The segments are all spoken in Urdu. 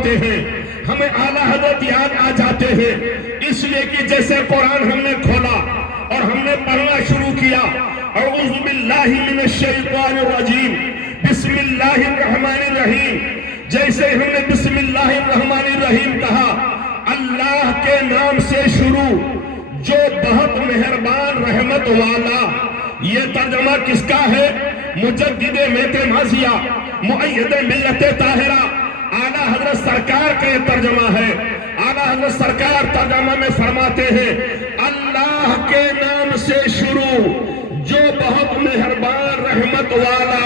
پڑھتے ہیں ہمیں اعلیٰ حضرت یاد آ جاتے ہیں، اس لیے کہ جیسے قرآن ہم نے کھولا اور ہم نے پڑھنا شروع کیا، اعوذ باللہ من الشیطان الرجیم بسم اللہ الرحمن الرحیم، جیسے ہم نے بسم اللہ الرحمن الرحیم کہا، اللہ کے نام سے شروع جو بہت مہربان رحمت والا۔ یہ ترجمہ کس کا ہے؟ مجدد میت ماضیہ مؤید ملت طاہرہ اعلیٰ حضرت سرکار کا یہ ترجمہ ہے۔ اعلیٰ حضرت سرکار ترجمہ میں فرماتے ہیں اللہ کے نام سے شروع جو بہت مہربان رحمت والا۔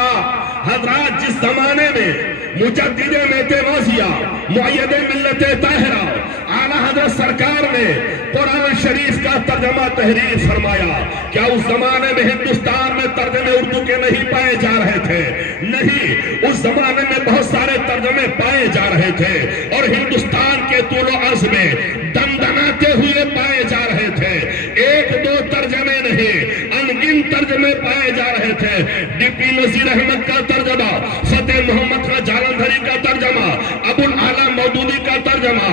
حضرات جس زمانے میں مجدد میت ماضیہ مؤید ملت طاہرہ اعلیٰ حضرت سرکار نے قرآن شریف کا ترجمہ تحریر فرمایا، کیا اس زمانے میں ہندوستان میں ترجمے اردو کے نہیں پائے جا رہے تھے؟ نہیں، اس زمانے میں بہت سارے ترجمے پائے جا رہے تھے اور ہندوستان کے طول و عرض میں دندناتے ہوئے پائے جا رہے تھے۔ ایک دو ترجمے نہیں، انگن ترجمے پائے جا رہے تھے۔ ڈی پی نذیر احمد کا ترجمہ، فتح محمد کا جالندھری کا ترجمہ، ابو الاعلیٰ مودودی کا ترجمہ،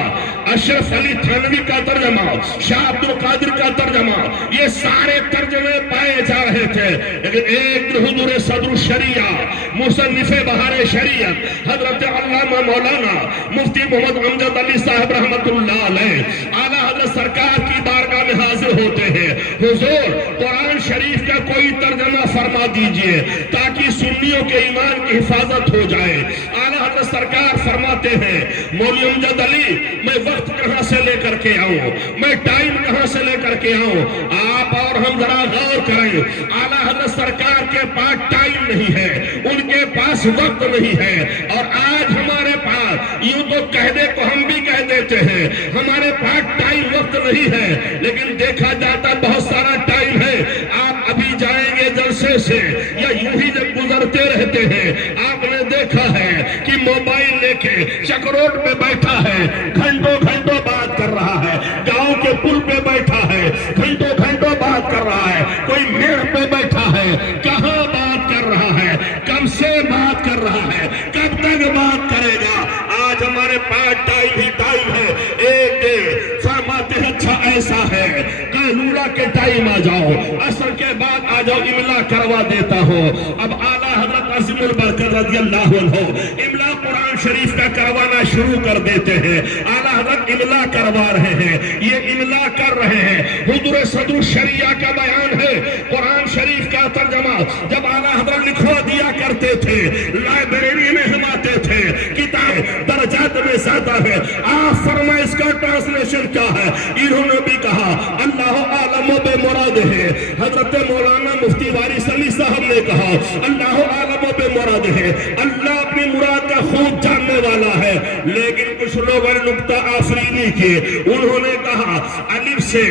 اشرف علی تھانوی کا ترجمہ، شاہ عبد القادر کا ترجمہ، یہ سارے ترجمے پائے جا رہے تھے، لیکن ایک حضور صدر الشریعہ مصنف بہار شریعت حضرت علامہ مولانا مفتی محمد امجد علی صاحب رحمت اللہ علیہ اعلیٰ حضرت سرکار کی بارگاہ میں حاضر ہوتے ہیں، حضور قرآن شریف کا کوئی ترجمہ فرما دیجئے تاکہ سنیوں کے ایمان کی حفاظت ہو جائے۔ اعلیٰ حضرت سرکار فرماتے ہیں مولوی امجد علی میں وقت کہاں سے لے کر کے آؤں، میں ٹائم کہاں سے لے کر کے آؤں؟ آپ اور ہم ذرا غور کریں، اعلیٰ حضرت سرکار کے پاس ٹائم نہیں ہے، ان کے پاس وقت نہیں ہے، اور آج ہمارے پاس یوں تو کہہ دے کو ہم بھی کہہ دیتے ہیں ہمارے پاس ٹائم وقت نہیں ہے، لیکن دیکھا جاتا بہت سارا ٹائم ہے۔ آپ ابھی جائیں گے جلسے سے یا یوں ہی جب گزرتے رہتے ہیں، آپ نے دیکھا ہے کہ موبائل لے کے چکروٹ پہ بیٹھا ہے، گھنٹوں گھنٹوں بات کر رہا ہے، گاؤں کے پل پہ بیٹھا ہے، گھنٹوں گھنٹوں بات کر رہا ہے، کوئی میڑ پہ بیٹھا ہے، کہاں بات کر رہا ہے، کب سے بات کر رہا ہے، کب تک بات کرے گا؟ آج ہمارے پاس ٹائم ہی ٹائم ہے۔ ایک دن فرماتے ہیں اچھا ایسا ہے قیلولہ کے ٹائم آ جاؤ، عصر کے بعد آ جاؤ، املا کروا دیتا ہوں۔ اب اعلیٰ حضرت عظیم البرکت رضی اللہ عنہ املا قرآن شریف کا کروانا شروع کر دیتے ہیں۔ اعلیٰ حضرت املا کروا رہے ہیں، یہ املا کر رہے ہیں، حضور صدر الشریعہ کا بیان ہے، قرآن شریف کا ترجمہ جب اعلیٰ حضرت لکھوا دیا کرتے تھے، لائبریری میں ہم آتے تھے، کتاب درجات میں زیادہ ہے، آپ فرمائے اس کا ٹرانسلیشن کیا ہے؟ انہوں نے بھی کہا اللہ عالم بے مراد ہے، حضرت مولانا مفتی وارث علی صاحب نے کہا اللہ عالم بے مراد ہے، اللہ اپنی مراد کا خوب جاننے والا ہے، لیکن کچھ لوگوں نے نکتہ آفرینی کی، انہوں نے کہا الف سے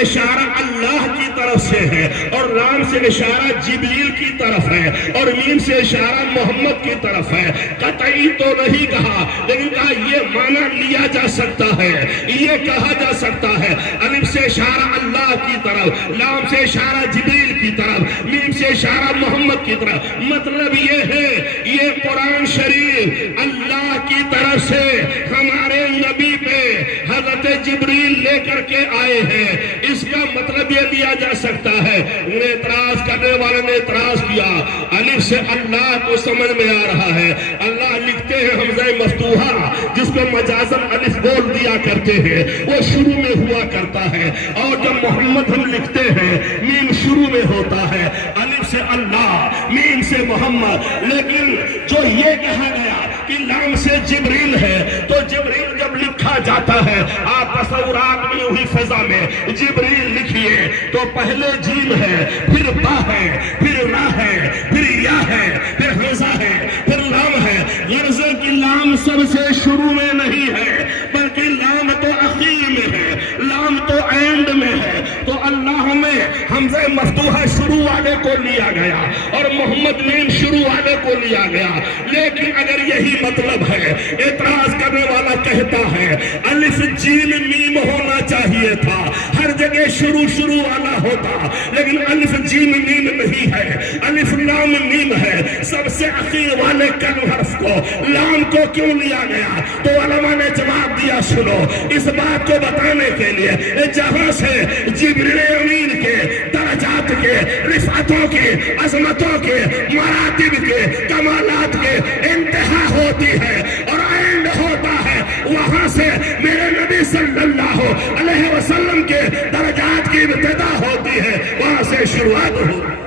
اشارہ اللہ کی طرف سے ہے، اور لام سے اشارہ جبریل کی طرف ہے، اور میم سے اشارہ محمد کی طرف ہے۔ قطعی تو نہیں کہا، لیکن کہا یہ معنی لیا جا سکتا ہے، یہ کہا جا سکتا ہے الف سے اشارہ اللہ کی طرف، لام سے اشارہ جبریل کی طرف، میم سے اشارہ محمد کی طرف۔ مطلب یہ ہے یہ قرآن شریف اللہ کی طرف سے ہمارے نبی پہ حضرت جبریل لے کر کے آئے ہیں، اس کا مطلب یہ لیا جا سکتا ہے۔ انہیں اعتراض کرنے والے نے اعتراض کیا الف سے اللہ کو سمجھ میں آ رہا ہے، اللہ لکھتے ہیں حمزہ مفتوحہ جس کو مجازن الف بول دیا کرتے ہیں، وہ شروع میں ہوا کرتا ہے، اور جب محمد ہم لکھتے ہیں میم شروع میں ہوتا ہے، الف سے اللہ میم سے محمد۔ لیکن جو یہ کہا گیا کہ لام سے جبریل ہے، تو جبریل جب لکھا جاتا ہے آپ تصورات میں وہی فضا میں جبریل لکھیے تو پہلے جیم ہے، پھر با ہے، پھر را ہے، پھر یا ہے، پھر حمزہ ہے، پھر لام ہے۔ غرض کی لام سب سے شروع میں نہیں ہے، بلکہ لام تو اخیر میں ہے، لام تو اینڈ میں ہے، تو اللہ میں حمزہ مفتوحہ شروع والے کو لیا گیا اور محمد میم شروع والے کو لیا گیا۔ لیکن اگر یہی مطلب ہے، اعتراض کرنے والا کہتا ہے الف جیم میم ہونا چاہیے تھا، ہر جگہ سے شروع والا ہوتا، لیکن الف جیم میم نہیں ہے، الف لام میم ہے، سب سے اخیر والے کلم حرف کو لام کو کیوں لیا گیا؟ تو علماء نے جواب دیا، سنو، اس بات کو بتانے کے لیے جہاں سے جبریل امین کے درجات کے، رفعتوں کے، عظمتوں کے، مراتب کے، کمالات کے انتہا ہوتی ہے اور اینڈ ہوتا ہے، وہاں سے میرے نبی صلی اللہ علیہ وسلم کے درجات کی ابتدا ہوتی ہے، وہاں سے شروعات ہوتی ہے۔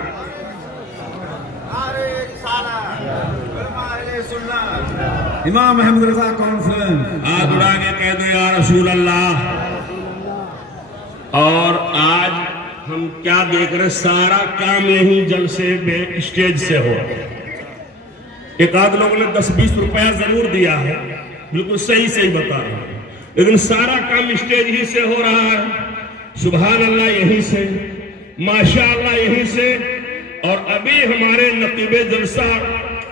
امام محمد رضا کانفرنس ہاتھ اڑا کے کہہ دو یا رسول اللہ۔ اور آج ہم کیا دیکھ رہے، سارا کام یہی جلسے میں اسٹیج سے ہو رہا ہے۔ ایک آدھ لوگوں نے 10-20 روپیہ ضرور دیا ہے، بالکل صحیح بتا رہا ہوں، لیکن سارا کام اسٹیج ہی سے ہو رہا ہے۔ سبحان اللہ یہیں سے، ماشاء اللہ یہیں سے، اور ابھی ہمارے نقیب جلسہ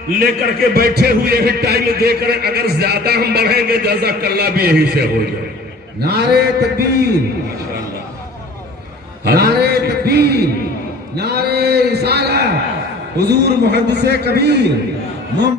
لے کر کے بیٹھے ہوئے ہیں، ٹائم دے کر اگر زیادہ ہم بڑھیں گے جزاک اللہ بھی یہیں سے ہو جائے۔ نعرے تکبیر، نعرے تکبیر، نعرے رسالت، حضور محدث کبیر